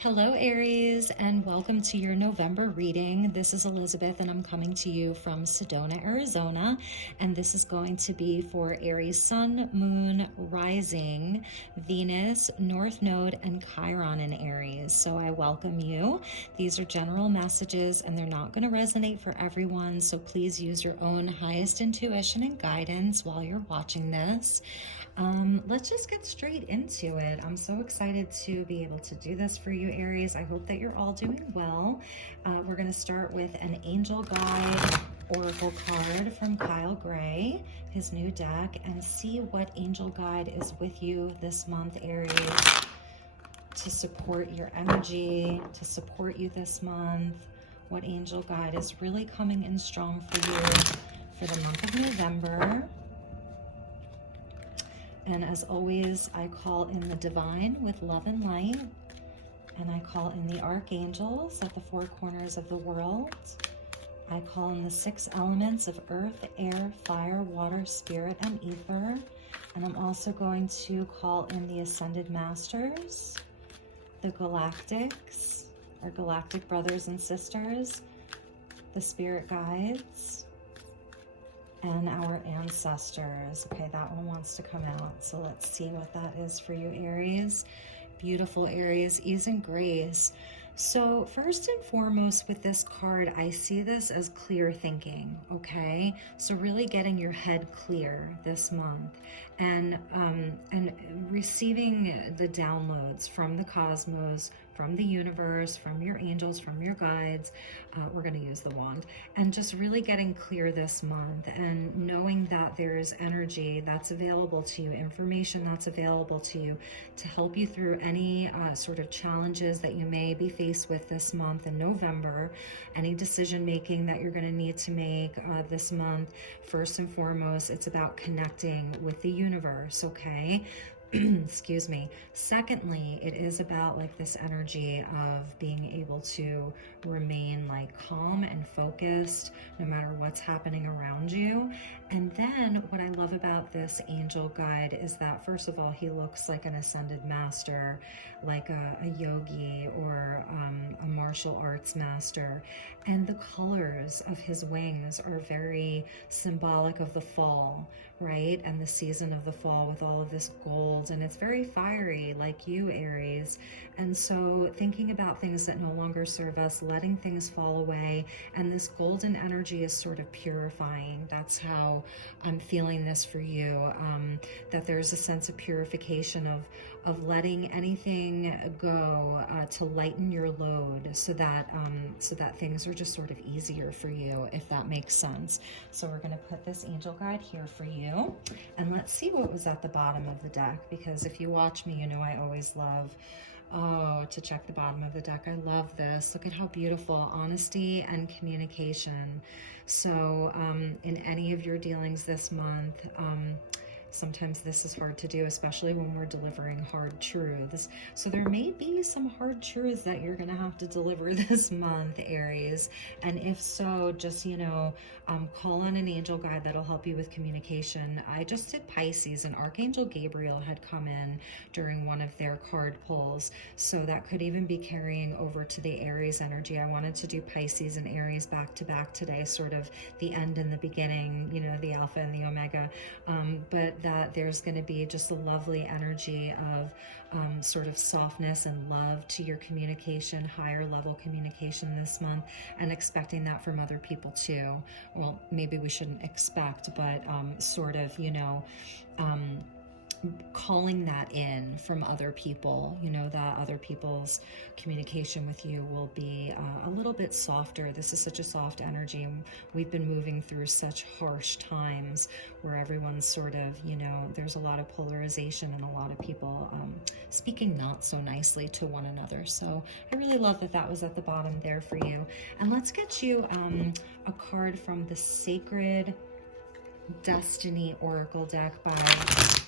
Hello, Aries, and welcome to your November reading. This is Elizabeth, and I'm coming to you from Sedona, Arizona, and this is going to be for Aries Sun, Moon, Rising, Venus, North Node, and Chiron in Aries. So I welcome you. These are general messages, and they're not going to resonate for everyone, so please use your own highest intuition and guidance while you're watching this. Let's just get straight into it. I'm so excited to be able to do this for you, Aries. I hope that you're all doing well. We're going to start with an Angel Guide Oracle card from Kyle Gray, his new deck, and see what Angel Guide is with you this month, Aries, to support your energy, to support you this month. What Angel Guide is really coming in strong for you for the month of November. And as always, I call in the divine with love and light. And I call in the archangels at the four corners of the world. I call in the six elements of earth, air, fire, water, spirit, and ether. And I'm also going to call in the ascended masters, the galactics, our galactic brothers and sisters, the spirit guides, and our ancestors. Okay, that one wants to come out. So let's see what that is for you, Aries. Beautiful, Aries, ease and grace. So first and foremost with this card, I see this as clear thinking, okay? So really getting your head clear this month and receiving the downloads from the cosmos, from the universe, from your angels, from your guides. We're going to use the wand, and just really getting clear this month and knowing that there's energy that's available to you, information that's available to you to help you through any sort of challenges that you may be faced with this month in November, any decision making that you're going to need to make this month. First and foremost, it's about connecting with the universe, okay? Excuse me. Secondly, it is about like this energy of being able to remain like calm and focused no matter what's happening around you. And then what I love about this angel guide is that first of all, he looks like an ascended master, like a yogi or a martial arts master. And the colors of his wings are very symbolic of the fall, right? And the season of the fall with all of this gold, and it's very fiery like you, Aries. And so thinking about things that no longer serve us, letting things fall away, and this golden energy is sort of purifying. That's how I'm feeling this for you, that there's a sense of purification of letting anything go to lighten your load so that things are just sort of easier for you, if that makes sense. So we're going to put this angel guide here for you, and let's see what was at the bottom of the deck, because if you watch me, you know I always love to check the bottom of the deck. I love this. Look at how beautiful. Honesty and communication. So in any of your dealings this month, sometimes this is hard to do, especially when we're delivering hard truths. So there may be some hard truths that you're going to have to deliver this month, Aries. And if so, just, call on an angel guide that'll help you with communication. I just did Pisces, and Archangel Gabriel had come in during one of their card pulls. So that could even be carrying over to the Aries energy. I wanted to do Pisces and Aries back to back today, sort of the end and the beginning, the Alpha and the Omega. But that there's going to be just a lovely energy of sort of softness and love to your communication, higher level communication this month, and expecting that from other people too. Well, maybe we shouldn't expect, but sort of, calling that in from other people, that other people's communication with you will be a little bit softer. This is such a soft energy. We've been moving through such harsh times where everyone's sort of, there's a lot of polarization and a lot of people speaking not so nicely to one another. So I really love that that was at the bottom there for you. And let's get you a card from the Sacred Destiny Oracle deck by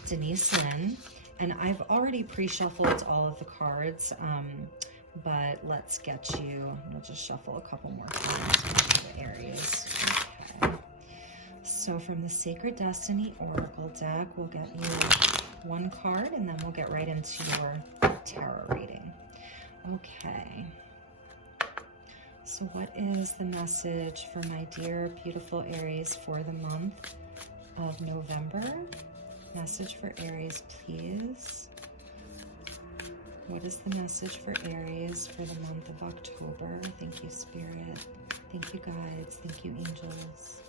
Denise Lynn, and I've already pre-shuffled all of the cards, but let's get you, we'll just shuffle a couple more cards for the Aries. Okay. So from the Sacred Destiny Oracle deck, we'll get you one card, and then we'll get right into your tarot reading. Okay. So what is the message for my dear, beautiful Aries for the month of November? Message for Aries, please. What is the message for Aries for the month of October? Thank you, Spirit. Thank you, guides. Thank you, angels.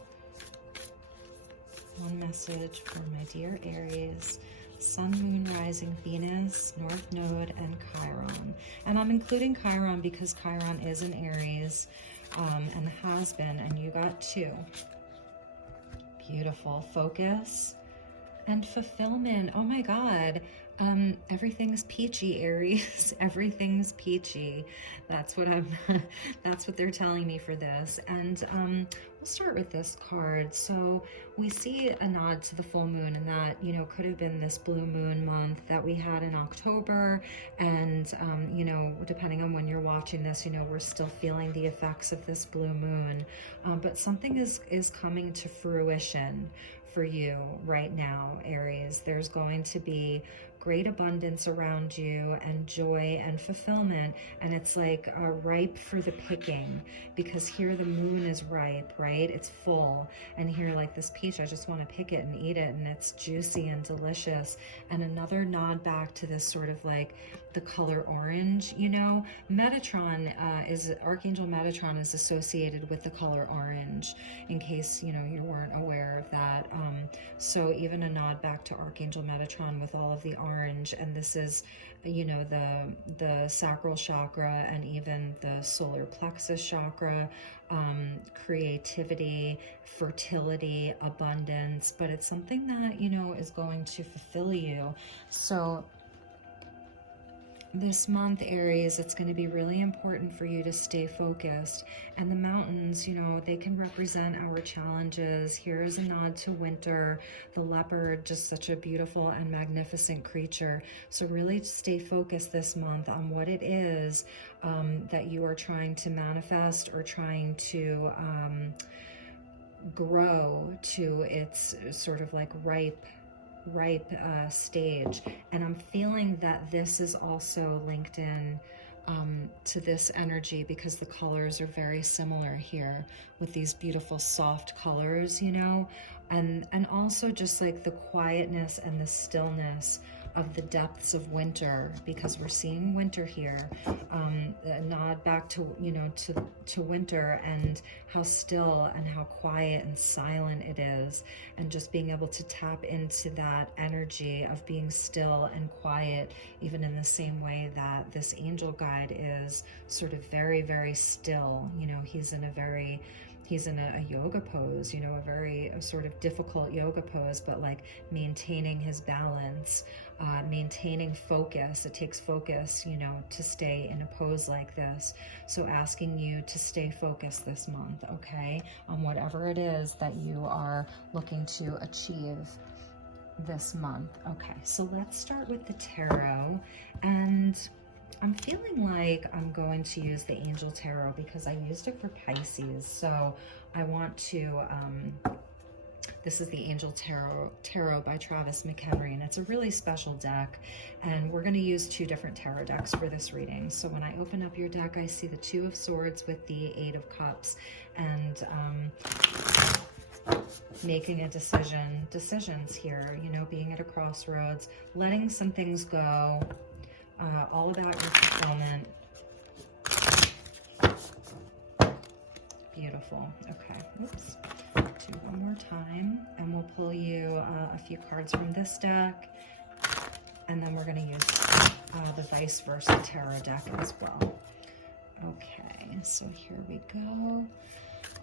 One message for my dear Aries. Sun, Moon, Rising, Venus, North Node, and Chiron. And I'm including Chiron because Chiron is in Aries and has been, and you got 2. Beautiful. Focus and fulfillment. Oh my God. Everything's peachy, Aries. Everything's peachy. That's what that's what they're telling me for this. And we'll start with this card. So we see a nod to the full moon, and that, you know, could have been this blue moon month that we had in October. And, you know, depending on when you're watching this, you know, we're still feeling the effects of this blue moon. But something is coming to fruition for you right now, Aries. There's going to be great abundance around you and joy and fulfillment, and it's like ripe for the picking, because here the moon is ripe, right? It's full, and here, like this peach, I just want to pick it and eat it, and it's juicy and delicious. And another nod back to this sort of like the color orange, you know. Metatron Archangel Metatron is associated with the color orange, in case, you know, you weren't aware of that. So even a nod back to Archangel Metatron with all of the orange, and this is, you know, the sacral chakra and even the solar plexus chakra, creativity, fertility, abundance, but it's something that, you know, is going to fulfill you. So this month, Aries, it's going to be really important for you to stay focused. And the mountains, you know, they can represent our challenges. Here is a nod to winter. The leopard, just such a beautiful and magnificent creature. So really stay focused this month on what it is that you are trying to manifest or trying to grow to its sort of like ripe stage. And I'm feeling that this is also linked in to this energy, because the colors are very similar here with these beautiful soft colors, you know, and also just like the quietness and the stillness of the depths of winter, because we're seeing winter here. A nod back to, you know, to winter, and how still and how quiet and silent it is, and just being able to tap into that energy of being still and quiet, even in the same way that this angel guide is sort of very, very still. You know, he's in a yoga pose, you know, a sort of difficult yoga pose, but like maintaining his balance, maintaining focus. It takes focus, you know, to stay in a pose like this. So asking you to stay focused this month, okay, on whatever it is that you are looking to achieve this month. Okay, so let's start with the tarot. And I'm feeling like I'm going to use the Angel Tarot because I used it for Pisces. So I want to, this is the Angel Tarot by Travis McHenry, and it's a really special deck. And we're going to use 2 different tarot decks for this reading. So when I open up your deck, I see the 2 of Swords with the 8 of Cups, and making a decisions here, you know, being at a crossroads, letting some things go. All about your fulfillment. Beautiful. Okay. Oops. Do one more time, and we'll pull you a few cards from this deck, and then we're going to use the vice versa tarot deck as well. Okay. So here we go.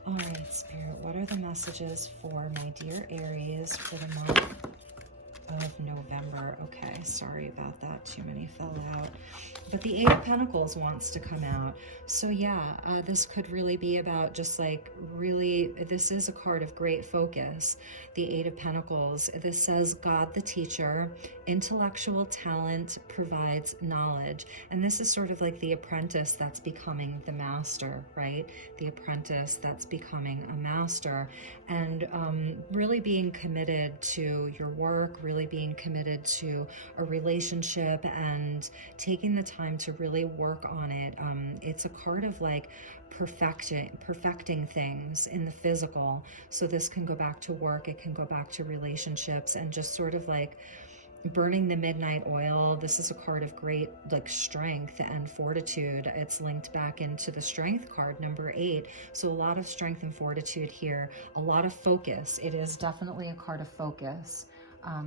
All right, Spirit. What are the messages for my dear Aries for the month of November? Okay, sorry about that, too many fell out. But the 8 of Pentacles wants to come out. So yeah, this could really be about just like really, this is a card of great focus. The 8 of Pentacles, this says God the teacher, intellectual talent provides knowledge. And this is sort of like the apprentice that's becoming the master, right? The apprentice that's becoming a master. And really being committed to your work, really really being committed to a relationship and taking the time to really work on it. It's a card of like perfecting things in the physical. So this can go back to work, it can go back to relationships, and just sort of like burning the midnight oil. This is a card of great like strength and fortitude. It's linked back into the strength card, number 8. So a lot of strength and fortitude here, a lot of focus. It is definitely a card of focus.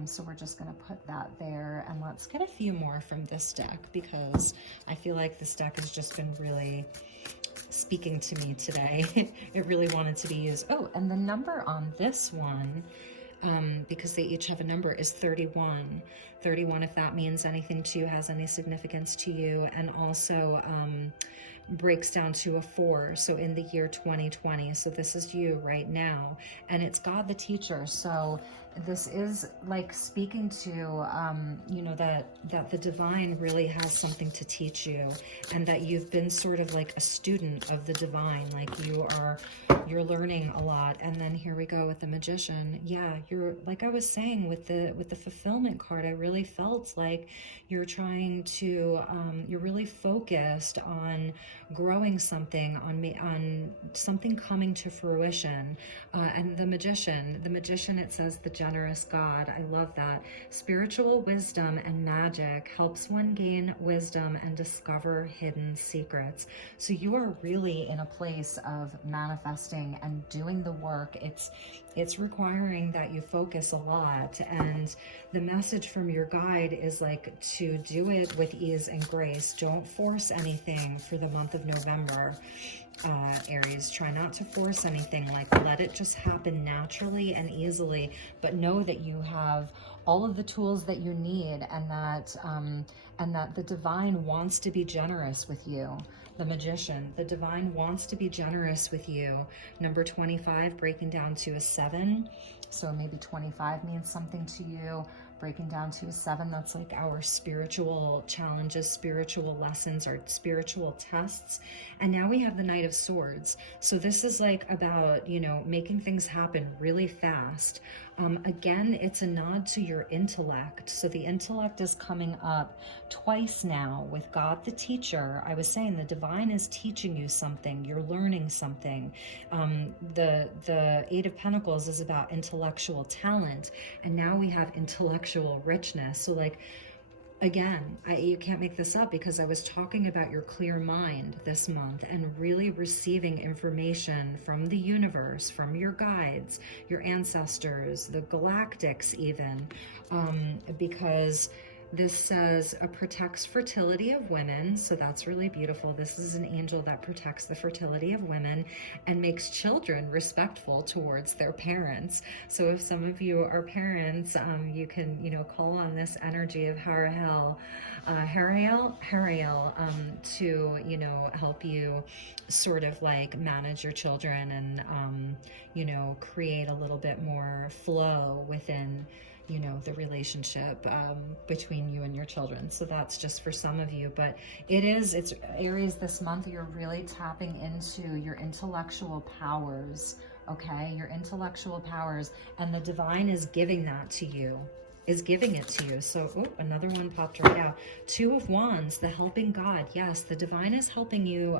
So we're just going to put that there, and let's get a few more from this deck, because I feel like this deck has just been really speaking to me today. It really wanted to be used. Oh, and the number on this one, because they each have a number, is 31. 31, if that means anything to you, has any significance to you, and also breaks down to a 4, so in the year 2020. So this is you right now, and it's God the teacher. So this is like speaking to you know, that the divine really has something to teach you, and that you've been sort of like a student of the divine, like you're learning a lot. And then here we go with the Magician. Yeah, you're, like I was saying with the fulfillment card, I really felt like you're trying to you're really focused on growing something, on something coming to fruition. And the Magician, it says the generous God. I love that. Spiritual wisdom and magic helps one gain wisdom and discover hidden secrets. So you are really in a place of manifesting and doing the work. It's requiring that you focus a lot, and the message from your guide is like to do it with ease and grace. Don't force anything for the month of November. Aries, try not to force anything, like let it just happen naturally and easily, but know that you have all of the tools that you need, and that the divine wants to be generous with you. The Magician, the divine wants to be generous with you. Number 25 breaking down to a 7, so maybe 25 means something to you. Breaking down to a 7, that's like our spiritual challenges, spiritual lessons, our spiritual tests. And now we have the Knight of Swords. So this is like about, you know, making things happen really fast. Again, it's a nod to your intellect. So the intellect is coming up twice now with God the teacher. I was saying the divine is teaching you something. You're learning something. The 8 of Pentacles is about intellectual talent. And now we have intellectual richness. So like, again, you can't make this up, because I was talking about your clear mind this month and really receiving information from the universe, from your guides, your ancestors, the galactics even, because this says protects fertility of women. So that's really beautiful. This is an angel that protects the fertility of women and makes children respectful towards their parents. So if some of you are parents, you can, you know, call on this energy of Hariel, to, you know, help you sort of like manage your children and, you know, create a little bit more flow within, you know, the relationship between you and your children. So that's just for some of you, but it's Aries this month, you're really tapping into your intellectual powers, okay? Your intellectual powers, and the divine is giving that to you, is giving it to you. So, oh, another one popped right out. 2 of Wands, the helping God. Yes, the divine is helping you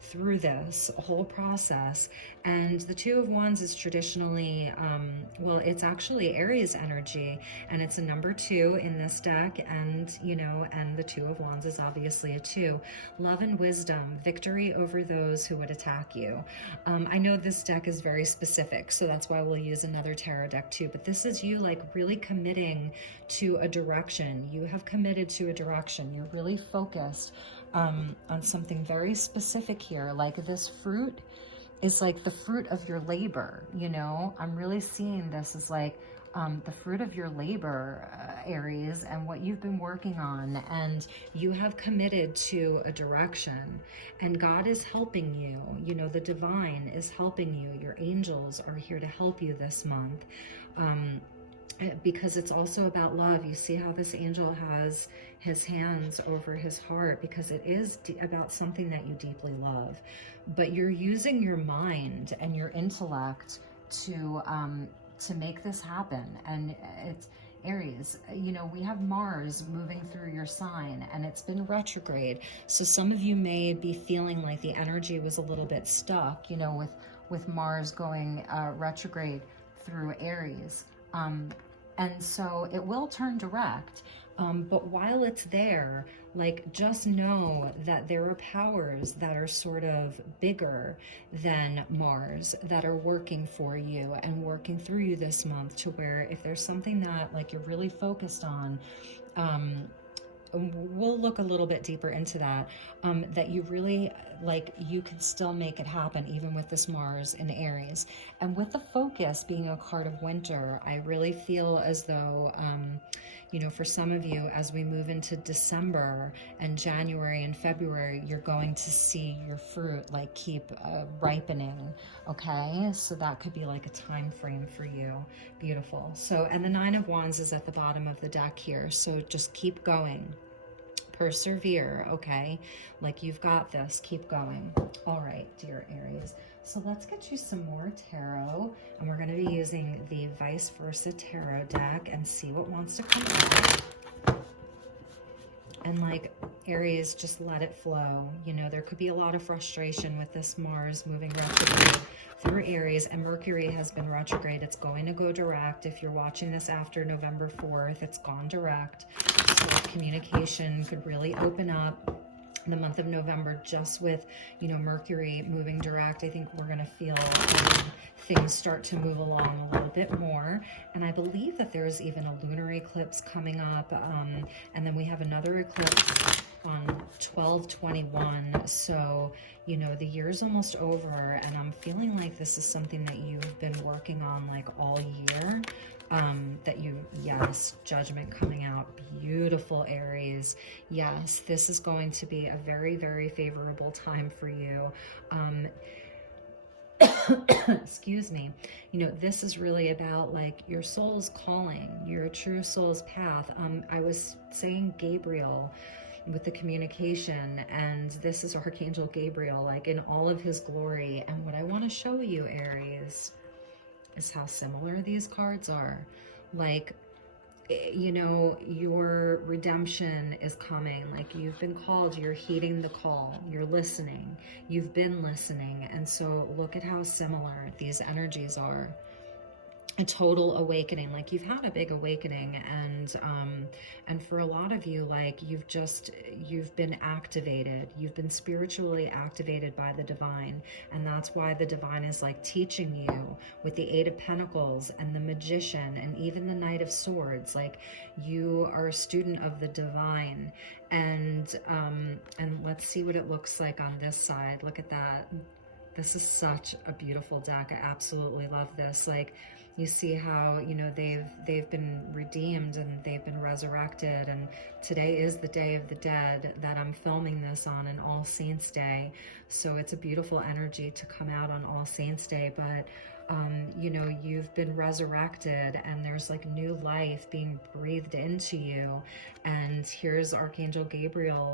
through this whole process. And the 2 of Wands is traditionally, well, it's actually Aries energy, and it's a number 2 in this deck. And, you know, and the 2 of Wands is obviously a 2. Love and wisdom, victory over those who would attack you. I know this deck is very specific, so that's why we'll use another tarot deck too, but this is you like really committing to a direction. You have committed to a direction. You're really focused on something very specific here. Like this fruit is like the fruit of your labor, you know? I'm really seeing this as like the fruit of your labor, Aries, and what you've been working on, and you have committed to a direction, and God is helping you. You know, the divine is helping you. Your angels are here to help you this month. Because it's also about love. You see how this angel has his hands over his heart, because it is about something that you deeply love. But you're using your mind and your intellect to make this happen. And Aries, you know, we have Mars moving through your sign and it's been retrograde. So some of you may be feeling like the energy was a little bit stuck, you know, with Mars going retrograde through Aries. And so it will turn direct. But while it's there, like, just know that there are powers that are sort of bigger than Mars that are working for you and working through you this month, to where if there's something that like you're really focused on, we'll look a little bit deeper into that, that you really like, you can still make it happen even with this Mars in Aries. And with the focus being a card of winter, I really feel as though, you know, for some of you, as we move into December and January and February, you're going to see your fruit like keep ripening. Okay, so that could be like a time frame for you. Beautiful. So, and the Nine of Wands is at the bottom of the deck here, so just keep going, persevere. Okay, like, you've got this, keep going. All right, dear Aries, so let's get you some more tarot, and we're going to be using the vice versa tarot deck and see what wants to come out. And like, Aries, just let it flow. You know, there could be a lot of frustration with this Mars moving retrograde through Aries, and Mercury has been retrograde. It's going to go direct. If you're watching this after November 4th, it's gone direct. So communication could really open up the month of November, just with, you know, Mercury moving direct. I think we're going to feel things start to move along a little bit more. And I believe that there's even a lunar eclipse coming up. And then we have another eclipse on 12/21. So, you know, the year's almost over, and I'm feeling like this is something that you've been working on like all year. That you, yes, judgment coming out. Beautiful, Aries. Yes, this is going to be a very, very favorable time for you. Excuse me. You know, this is really about like your soul's calling, your true soul's path. I was saying Gabriel with the communication, and this is Archangel Gabriel, like in all of his glory. And what I want to show you, Aries, is how similar these cards are. Like, you know, your redemption is coming. Like, you've been called, you're heeding the call, you're listening, you've been listening. And so look at how similar these energies are. A total awakening. Like, you've had a big awakening, and for a lot of you, like, you've been activated, you've been spiritually activated by the divine. And that's why the divine is like teaching you with the Eight of Pentacles and the Magician and even the Knight of Swords. Like, you are a student of the divine. And let's see what it looks like on this side. Look at that. This is such a beautiful deck. I absolutely love this. Like, you see how, you know, they've been redeemed and they've been resurrected. And today is the Day of the Dead that I'm filming this on, an All Saints Day. So it's a beautiful energy to come out on All Saints Day. But you know, you've been resurrected, and there's like new life being breathed into you. And here's Archangel Gabriel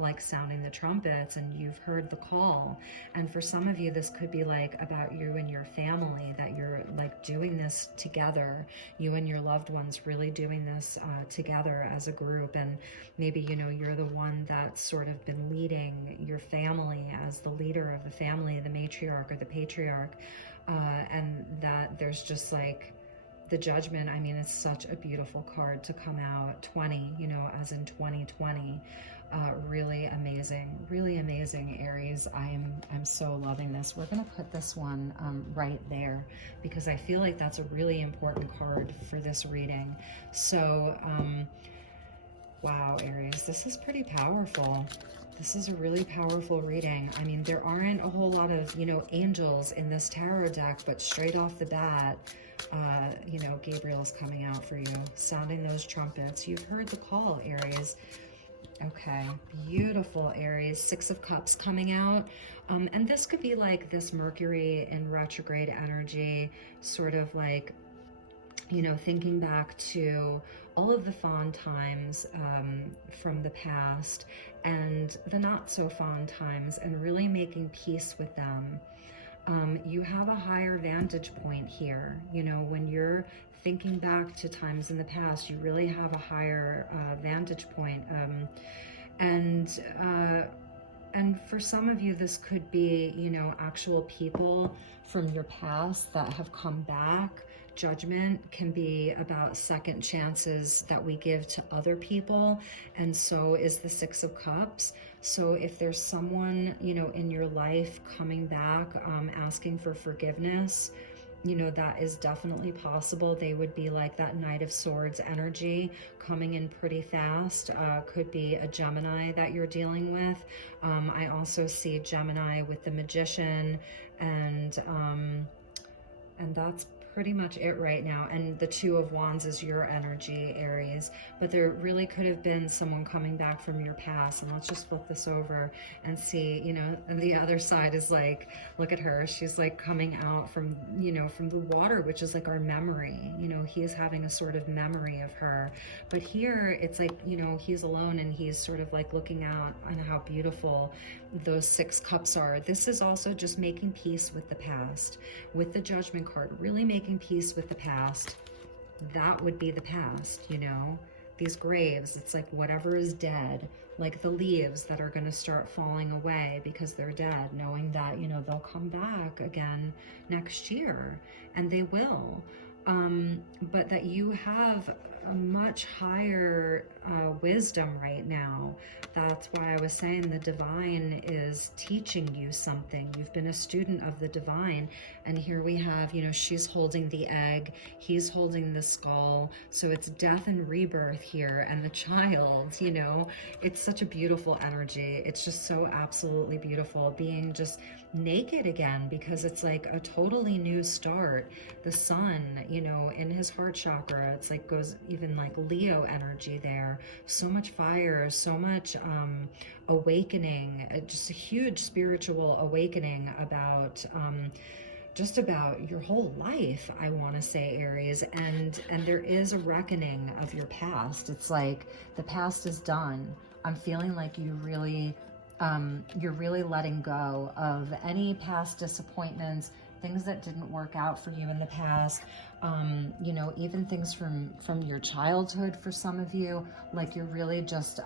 like sounding the trumpets, and you've heard the call. And for some of you, this could be like about you and your family, that you're like doing this together, you and your loved ones really doing this together as a group. And maybe, you know, you're the one that's sort of been leading your family as the leader of the family, the matriarch or the patriarch. And that there's just like the Judgment. I mean, it's such a beautiful card to come out. 20, you know, as in 2020. Really amazing, Aries. I'm so loving this. We're gonna put this one right there, because I feel like that's a really important card for this reading. So wow, Aries, this is pretty powerful. This is a really powerful reading. I mean, there aren't a whole lot of, you know, angels in this tarot deck, but straight off the bat, you know, Gabriel is coming out for you, sounding those trumpets. You've heard the call, Aries. Okay, beautiful, Aries. Six of Cups coming out. And this could be like this Mercury in retrograde energy, sort of like, you know, thinking back to all of the fond times from the past and the not so fond times, and really making peace with them. you have a higher vantage point here. You know, when you're thinking back to times in the past, you really have a higher vantage point. And for some of you, this could be, you know, actual people from your past that have come back. Judgment can be about second chances that we give to other people, and so is the Six of Cups. So if there's someone, you know, in your life coming back, asking for forgiveness, you know, that is definitely possible. They would be like that Knight of Swords energy coming in pretty fast. Could be a Gemini that you're dealing with. I also see Gemini with the Magician, and that's pretty much it right now. And the Two of Wands is your energy, Aries. But there really could have been someone coming back from your past. And let's just flip this over and see, you know, and the other side is like, look at her. She's like coming out from, you know, from the water, which is like our memory. You know, he is having a sort of memory of her. But here it's like, you know, he's alone and he's sort of like looking out on how beautiful those Six Cups are. This is also just making peace with the past. With the Judgment card, really making peace with the past. That would be the past, you know. These graves, it's like whatever is dead, like the leaves that are going to start falling away because they're dead, knowing that, you know, they'll come back again next year, and they will. But that you have a much higher wisdom right now. That's why I was saying the divine is teaching you something. You've been a student of the divine, and here we have, you know, she's holding the egg, he's holding the skull, so it's death and rebirth here, and the child, you know, it's such a beautiful energy. It's just so absolutely beautiful, being just naked again, because it's like a totally new start. The sun, you know, in his heart chakra, it's like goes even like Leo energy there. So much fire, so much awakening, just a huge spiritual awakening about just about your whole life, I want to say, Aries. And there is a reckoning of your past. It's like the past is done. I'm feeling like you really you're really letting go of any past disappointments, things that didn't work out for you in the past, you know, even things from your childhood for some of you. Like you're really just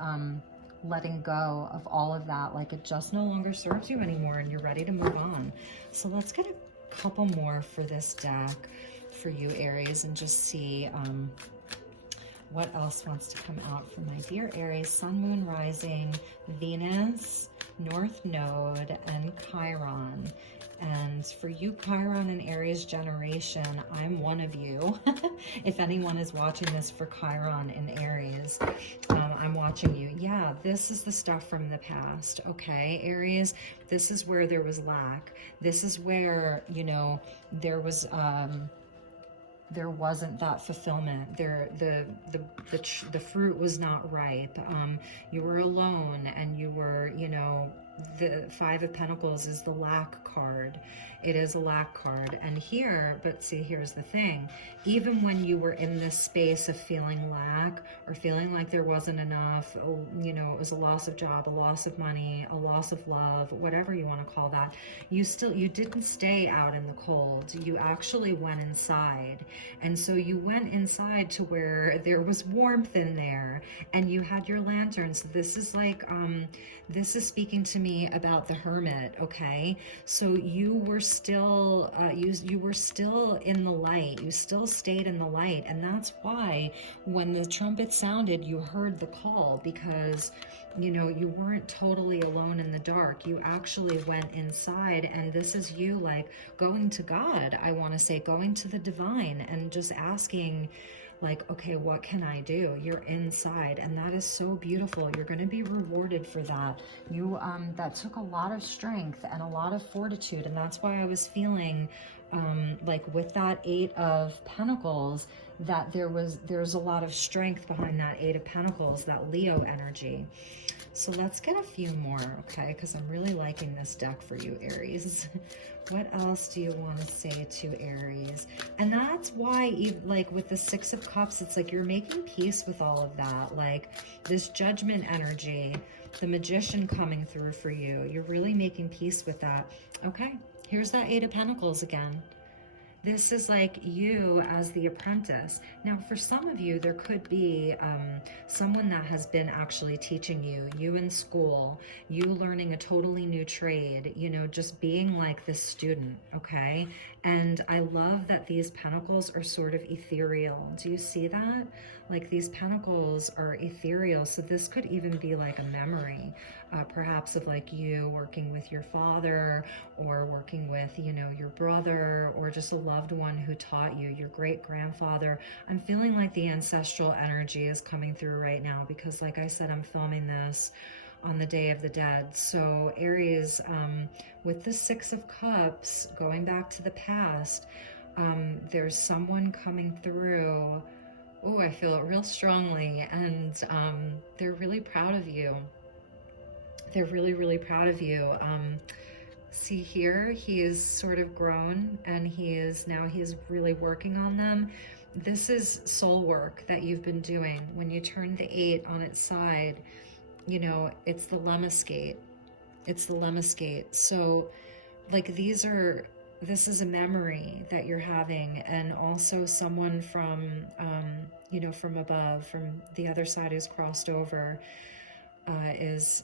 letting go of all of that, like it just no longer serves you anymore, and you're ready to move on. So let's get a couple more for this deck for you, Aries, and just see what else wants to come out for my dear Aries. Sun, Moon, Rising, Venus, North Node, and Chiron. And for you, Chiron and Aries generation, I'm one of you. If anyone is watching this for Chiron and Aries, I'm watching you. Yeah, this is the stuff from the past, okay, Aries? This is where there was lack. This is where, you know, there wasn't that fulfillment. The fruit was not ripe. You were alone, and you were, you know, the Five of Pentacles is the lack card. It is a lack card. And here, but see, here's the thing. Even when you were in this space of feeling lack, or feeling like there wasn't enough, you know, it was a loss of job, a loss of money, a loss of love, whatever you want to call that, you didn't stay out in the cold. You actually went inside. And so you went inside to where there was warmth in there, and you had your lantern. So this is like, this is speaking to me about the Hermit, okay? So you were still, you were still in the light. You still stayed in the light. And that's why when the trumpet sounded, you heard the call, because, you know, you weren't totally alone in the dark. You actually went inside, and this is you like going to God, I want to say, going to the divine and just asking, like, okay, what can I do? You're inside, and that is so beautiful. You're going to be rewarded for that. You that took a lot of strength and a lot of fortitude, and that's why I was feeling like with that Eight of Pentacles, that there's a lot of strength behind that Eight of Pentacles, that Leo energy. So let's get a few more, okay? Because I'm really liking this deck for you, Aries. What else do you want to say to Aries? And that's why, like with the Six of Cups, it's like you're making peace with all of that. Like this Judgment energy, the Magician coming through for you. You're really making peace with that. Okay, Here's that Eight of Pentacles again. This is like you as the apprentice. Now, for some of you, there could be someone that has been actually teaching you, you in school, you learning a totally new trade, you know, just being like this student, okay? And I love that these pentacles are sort of ethereal. Do you see that? Like these pentacles are ethereal. So this could even be like a memory, perhaps of like you working with your father or working with, you know, your brother, or just a loved one who taught you, your great grandfather. I'm feeling like the ancestral energy is coming through right now because, like I said, I'm filming this on the Day of the Dead. So Aries, with the Six of Cups, going back to the past, there's someone coming through. Oh, I feel it real strongly, and they're really proud of you. They're really, really proud of you. See here, he is sort of grown, and he's really working on them. This is soul work that you've been doing. When you turn the 8 on its side, you know, it's the Namaste. It's the Namaste. So like this is a memory that you're having, and also someone from, you know, from above, from the other side who's crossed over, is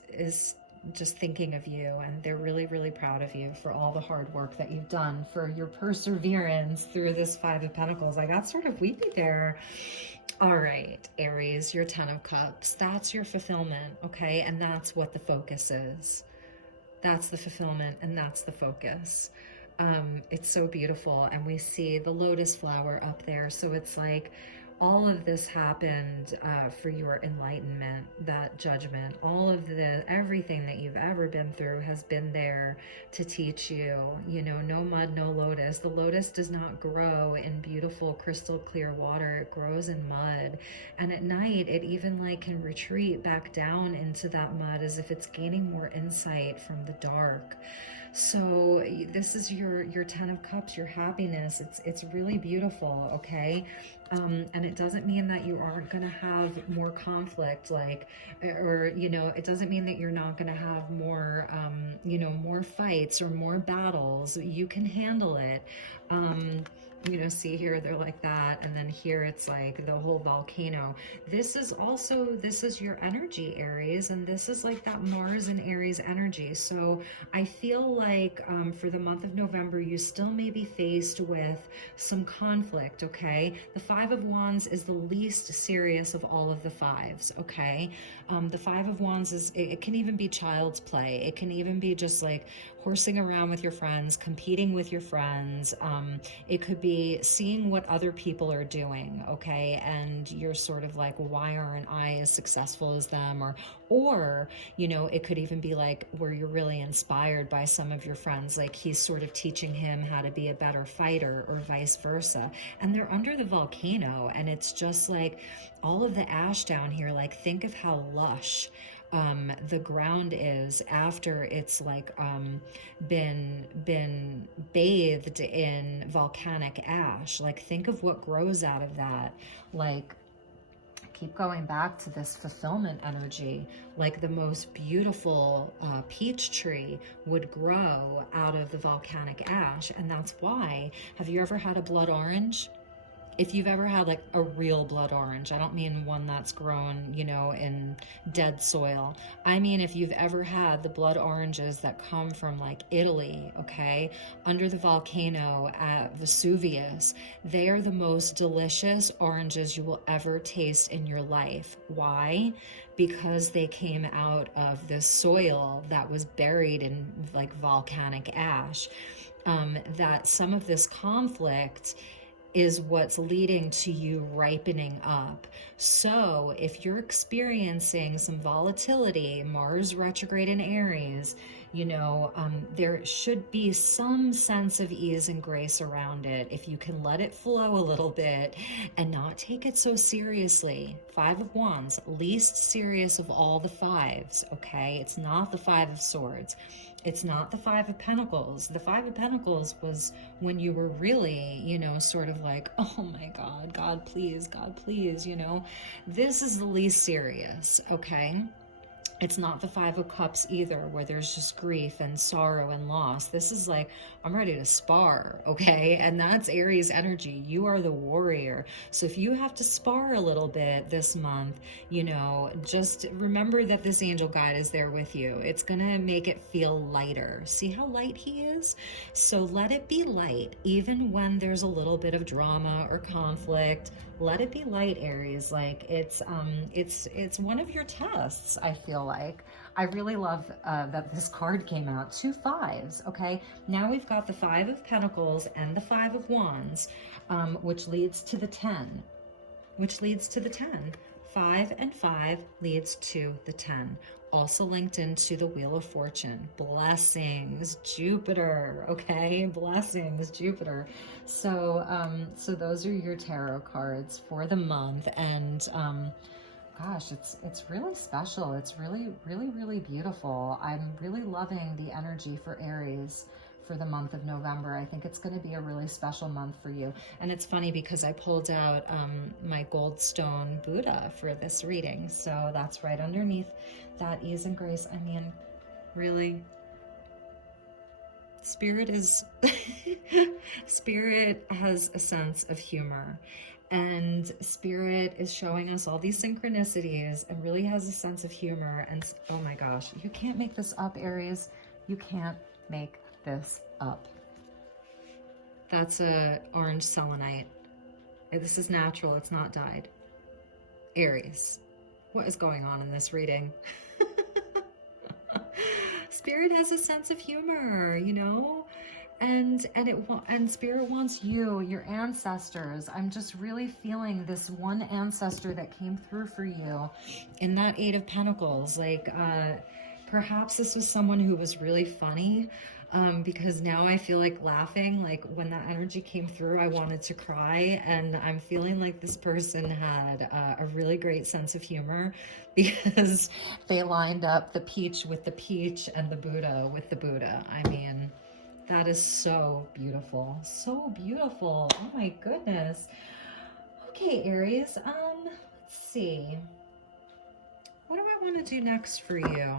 just thinking of you, and they're really, really proud of you for all the hard work that you've done, for your perseverance through this Five of Pentacles. I got sort of weepy there. All right, Aries, your 10 of Cups, that's your fulfillment, okay? And that's what the focus is. That's the fulfillment, and that's the focus. It's so beautiful, and we see the lotus flower up there, so it's like all of this happened for your enlightenment, that judgment, all of everything that you've ever been through has been there to teach you, you know, no mud, no lotus. The lotus does not grow in beautiful crystal clear water. It grows in mud. And at night, it even like can retreat back down into that mud as if it's gaining more insight from the dark. So this is your 10 of Cups, your happiness. It's really beautiful, okay? And it doesn't mean that you aren't going to have more conflict, like, or, you know, it doesn't mean that you're not going to have more, you know, more fights or more battles. You can handle it. You know, see here, they're like that. And then here it's like the whole volcano. This is your energy, Aries. And this is like that Mars and Aries energy. So I feel like for the month of November, you still may be faced with some conflict, okay? The Five of Wands is the least serious of all of the fives, okay? The Five of Wands it can even be child's play. It can even be just like horsing around with your friends, competing with your friends. It could be seeing what other people are doing, okay? And you're sort of like, why aren't I as successful as them? Or, you know, it could even be like where you're really inspired by some of your friends, like he's sort of teaching him how to be a better fighter, or vice versa. And they're under the volcano, and it's just like all of the ash down here. Like, think of how lush the ground is after it's like been bathed in volcanic ash. Like, think of what grows out of that. Like, keep going back to this fulfillment energy. Like the most beautiful peach tree would grow out of the volcanic ash. And that's why, have you ever had a blood orange? If you've ever had like a real blood orange, I don't mean one that's grown, you know, in dead soil. I mean, if you've ever had the blood oranges that come from like Italy, okay, under the volcano at Vesuvius, they are the most delicious oranges you will ever taste in your life. Why? Because they came out of this soil that was buried in like volcanic ash. That some of this conflict is what's leading to you ripening up. So if you're experiencing some volatility, Mars retrograde in Aries, you know, there should be some sense of ease and grace around it if you can let it flow a little bit and not take it so seriously. Five of Wands, least serious of all the fives, okay? It's not the Five of Swords. It's not the Five of Pentacles. The Five of Pentacles was when you were really, you know, sort of like, oh my God, God, please, you know. This is the least serious, okay? It's not the Five of Cups either, where there's just grief and sorrow and loss. This is like, I'm ready to spar, okay? And that's Aries energy. You are the warrior. So if you have to spar a little bit this month, you know, just remember that this angel guide is there with you. It's gonna make it feel lighter. See how light he is? So let it be light, even when there's a little bit of drama or conflict. Let it be light, Aries. Like it's one of your tests, I feel like. I really love that this card came out. 2 fives, okay? Now we've got the 5 of Pentacles and the 5 of Wands, which leads to the 10, which leads to the 10. 5 and 5 leads to the 10. Also linked into the Wheel of Fortune. Blessings, Jupiter, okay? Blessings, Jupiter. So, so those are your tarot cards for the month. And gosh, it's really special. It's really, really, really beautiful. I'm really loving the energy for Aries for the month of November. I think it's going to be a really special month for you. And it's funny because I pulled out my goldstone Buddha for this reading. So that's right underneath that ease and grace. I mean, really, Spirit is, Spirit has a sense of humor. And Spirit is showing us all these synchronicities and really has a sense of humor. And oh my gosh, you can't make this up, Aries. You can't make this up. That's a orange selenite. This is natural, it's not dyed. Aries, what is going on in this reading? Spirit has a sense of humor, you know? And Spirit wants you, your ancestors. I'm just really feeling this one ancestor that came through for you in that 8 of Pentacles. Like, perhaps this was someone who was really funny, because now I feel like laughing. Like when that energy came through, I wanted to cry, and I'm feeling like this person had a really great sense of humor because they lined up the peach with the peach and the Buddha with the Buddha. I mean, that is so beautiful. So beautiful. Oh my goodness. Okay, Aries, let's see. What do I want to do next for you?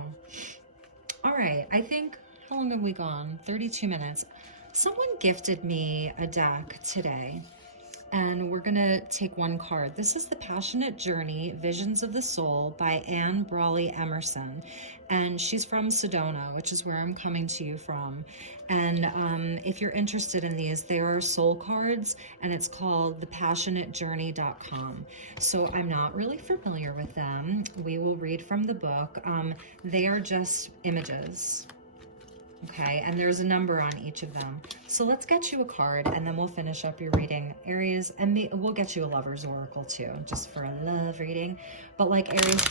All right, I think, how long have we gone? 32 minutes. Someone gifted me a deck today, and we're going to take one card. This is The Passionate Journey, Visions of the Soul by Anne Brawley Emerson. And she's from Sedona, which is where I'm coming to you from. And if you're interested in these, they are soul cards, and it's called thepassionatejourney.com. So I'm not really familiar with them. We will read from the book. They are just images. Okay, and there's a number on each of them. So let's get you a card, and then we'll finish up your reading, Aries, and we'll get you a lover's oracle too, just for a love reading. But like, Aries,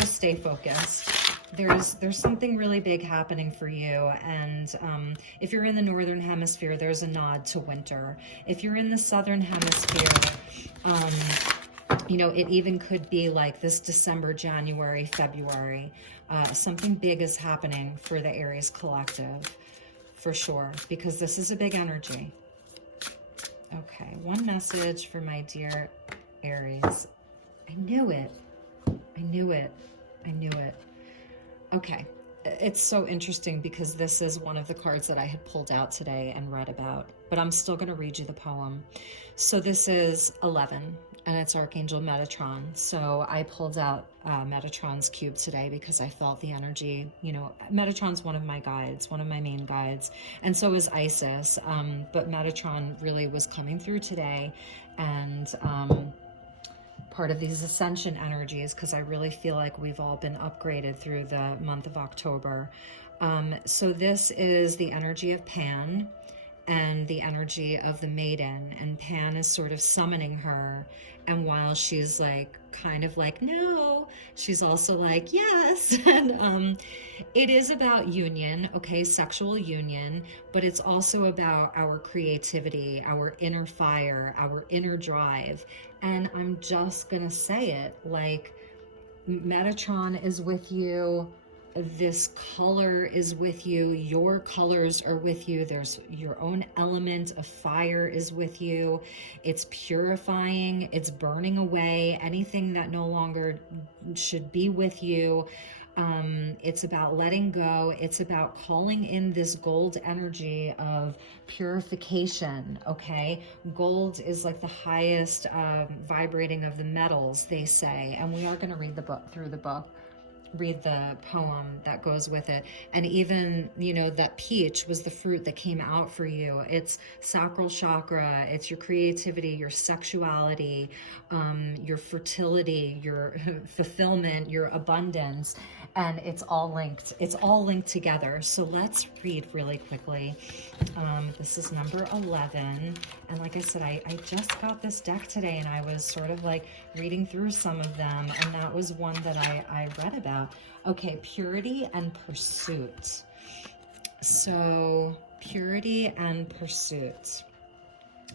just stay focused. There's something really big happening for you, and if you're in the northern hemisphere, there's a nod to winter. If you're in the southern hemisphere, you know, it even could be like this December, January, February. Something big is happening for the Aries collective, for sure, because this is a big energy. Okay, one message for my dear Aries. I knew it. I knew it. I knew it. Okay, it's so interesting because this is one of the cards that I had pulled out today and read about, but I'm still going to read you the poem. So this is 11, and it's Archangel Metatron. So I pulled out Metatron's cube today because I felt the energy. You know, Metatron's one of my guides, one of my main guides, and so is Isis. But Metatron really was coming through today, and part of these ascension energies, because I really feel like we've all been upgraded through the month of October. So this is the energy of Pan and the energy of the maiden, and Pan is sort of summoning her, and while she's like kind of like no, she's also like yes. And it is about union, okay, sexual union, but it's also about our creativity, our inner fire, our inner drive. And I'm just gonna say it, like, Metatron is with you, this color is with you, your colors are with you, there's your own element of fire is with you. It's purifying, it's burning away anything that no longer should be with you. It's about letting go. It's about calling in this gold energy of purification, okay? Gold is like the highest vibrating of the metals, they say. And we are going to read the book, through the book, read the poem that goes with it. And even, you know, that peach was the fruit that came out for you. It's sacral chakra, it's your creativity, your sexuality, your fertility, your fulfillment, your abundance, and it's all linked. It's all linked together. So let's read really quickly. This is number 11. And like I said, I just got this deck today, and I was sort of like reading through some of them, and that was one that I read about. Okay, purity and pursuit. So purity and pursuit.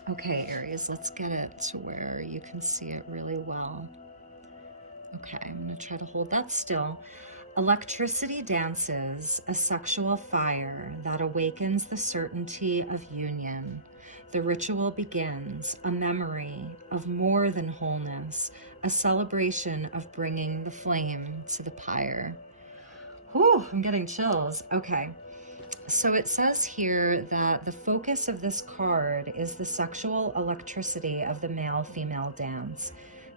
Okay, Aries, let's get it to where you can see it really well. Okay, I'm going to try to hold that still. Electricity dances, a sexual fire that awakens the certainty of union. The ritual begins, a memory of more than wholeness, a celebration of bringing the flame to the pyre. Whew, I'm getting chills. Okay, so it says here that the focus of this card is the sexual electricity of the male-female dance.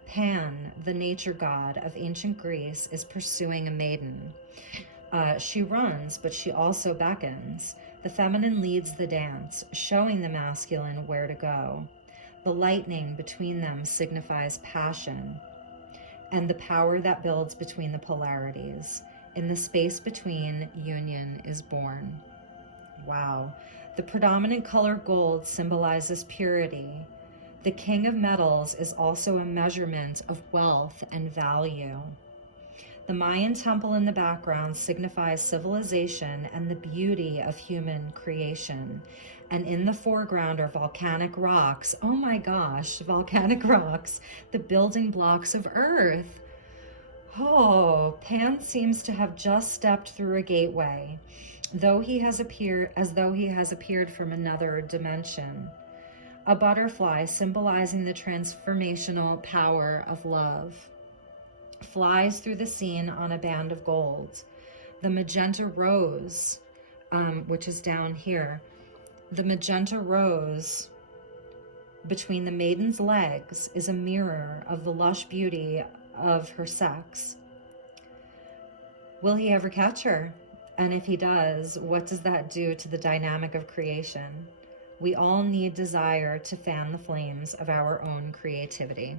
Pan, the nature god of ancient Greece, is pursuing a maiden. She runs, but she also beckons. The feminine leads the dance, showing the masculine where to go. The lightning between them signifies passion and the power that builds between the polarities. In the space between, union is born. Wow. The predominant color gold symbolizes purity. The king of metals is also a measurement of wealth and value. The Mayan temple in the background signifies civilization and the beauty of human creation. And in the foreground are volcanic rocks. Oh my gosh, volcanic rocks, the building blocks of Earth. Oh, Pan seems to have just stepped through a gateway, as though he has appeared from another dimension. A butterfly symbolizing the transformational power of love flies through the scene on a band of gold. The magenta rose, which is down here, the magenta rose between the maiden's legs is a mirror of the lush beauty of her sex. Will he ever catch her? And if he does, what does that do to the dynamic of creation? We all need desire to fan the flames of our own creativity.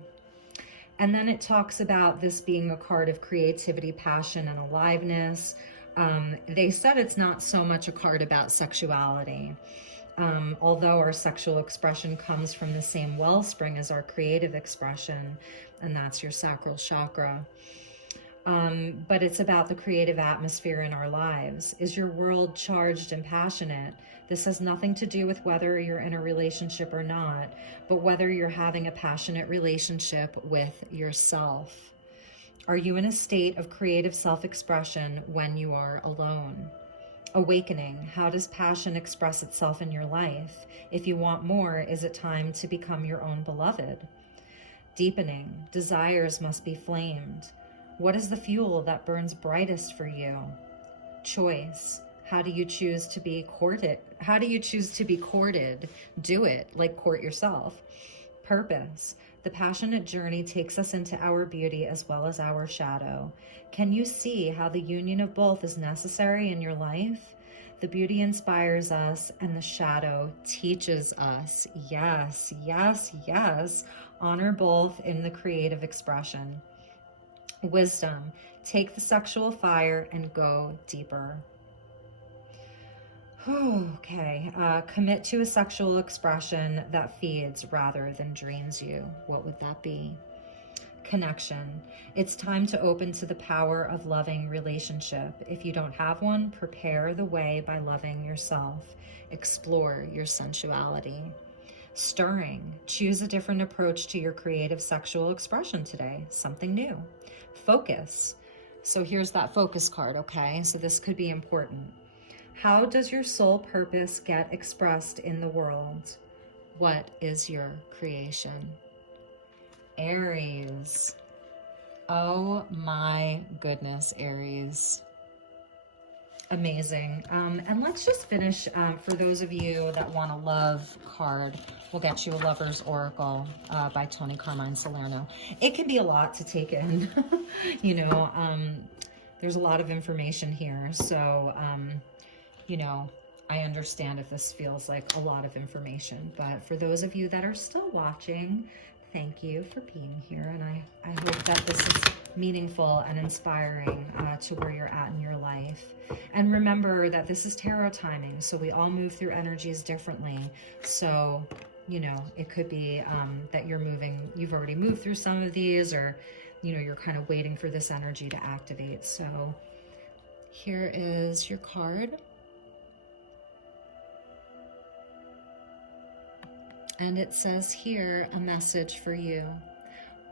And then it talks about this being a card of creativity, passion, and aliveness. They said it's not so much a card about sexuality. Although our sexual expression comes from the same wellspring as our creative expression, and that's your sacral chakra. But it's about the creative atmosphere in our lives. Is your world charged and passionate? This has nothing to do with whether you're in a relationship or not, but whether you're having a passionate relationship with yourself. Are you in a state of creative self-expression when you are alone? Awakening, how does passion express itself in your life? If you want more, is it time to become your own beloved? Deepening, desires must be flamed. What is the fuel that burns brightest for you? Choice, how do you choose to be courted? How do you choose to be courted? Do it, like court yourself. Purpose, the passionate journey takes us into our beauty as well as our shadow. Can you see how the union of both is necessary in your life? The beauty inspires us and the shadow teaches us. Yes, yes, yes. Honor both in the creative expression. Wisdom, take the sexual fire and go deeper. Okay, commit to a sexual expression that feeds rather than drains you. What would that be? Connection. It's time to open to the power of loving relationship. If you don't have one, prepare the way by loving yourself. Explore your sensuality. Stirring. Choose a different approach to your creative sexual expression today. Something new. Focus. So here's that focus card, okay? So this could be important. How does your soul purpose get expressed in the world? What is your creation? Aries. Oh my goodness, Aries. Amazing. And let's just finish, for those of you that want a love card, we'll get you a Lover's Oracle by Tony Carmine Salerno. It can be a lot to take in. You know, there's a lot of information here. So, you know, I understand if this feels like a lot of information. But for those of you that are still watching, thank you for being here. And I hope that this is meaningful and inspiring to where you're at in your life. And remember that this is tarot timing, so we all move through energies differently. So, you know, it could be that you've already moved through some of these, or, you know, you're kind of waiting for this energy to activate. So here is your card. And it says here, a message for you.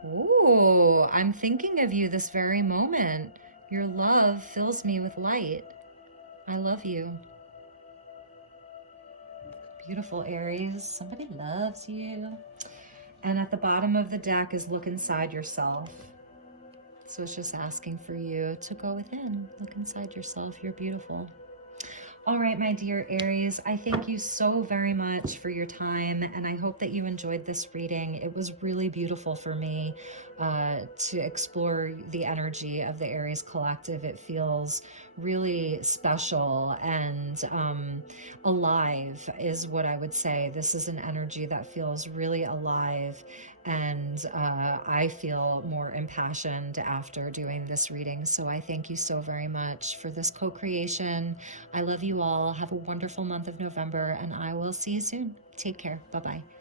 Ooh, I'm thinking of you this very moment. Your love fills me with light. I love you. Beautiful, Aries. Somebody loves you. And at the bottom of the deck is look inside yourself. So it's just asking for you to go within. Look inside yourself. You're beautiful. All right, my dear Aries, I thank you so very much for your time, and I hope that you enjoyed this reading. It was really beautiful for me to explore the energy of the Aries collective. It feels really special and alive is what I would say. This is an energy that feels really alive, and I feel more impassioned after doing this reading. So I thank you so very much for this co-creation. I love you all. Have a wonderful month of November, and I will see you soon. Take care. Bye-bye.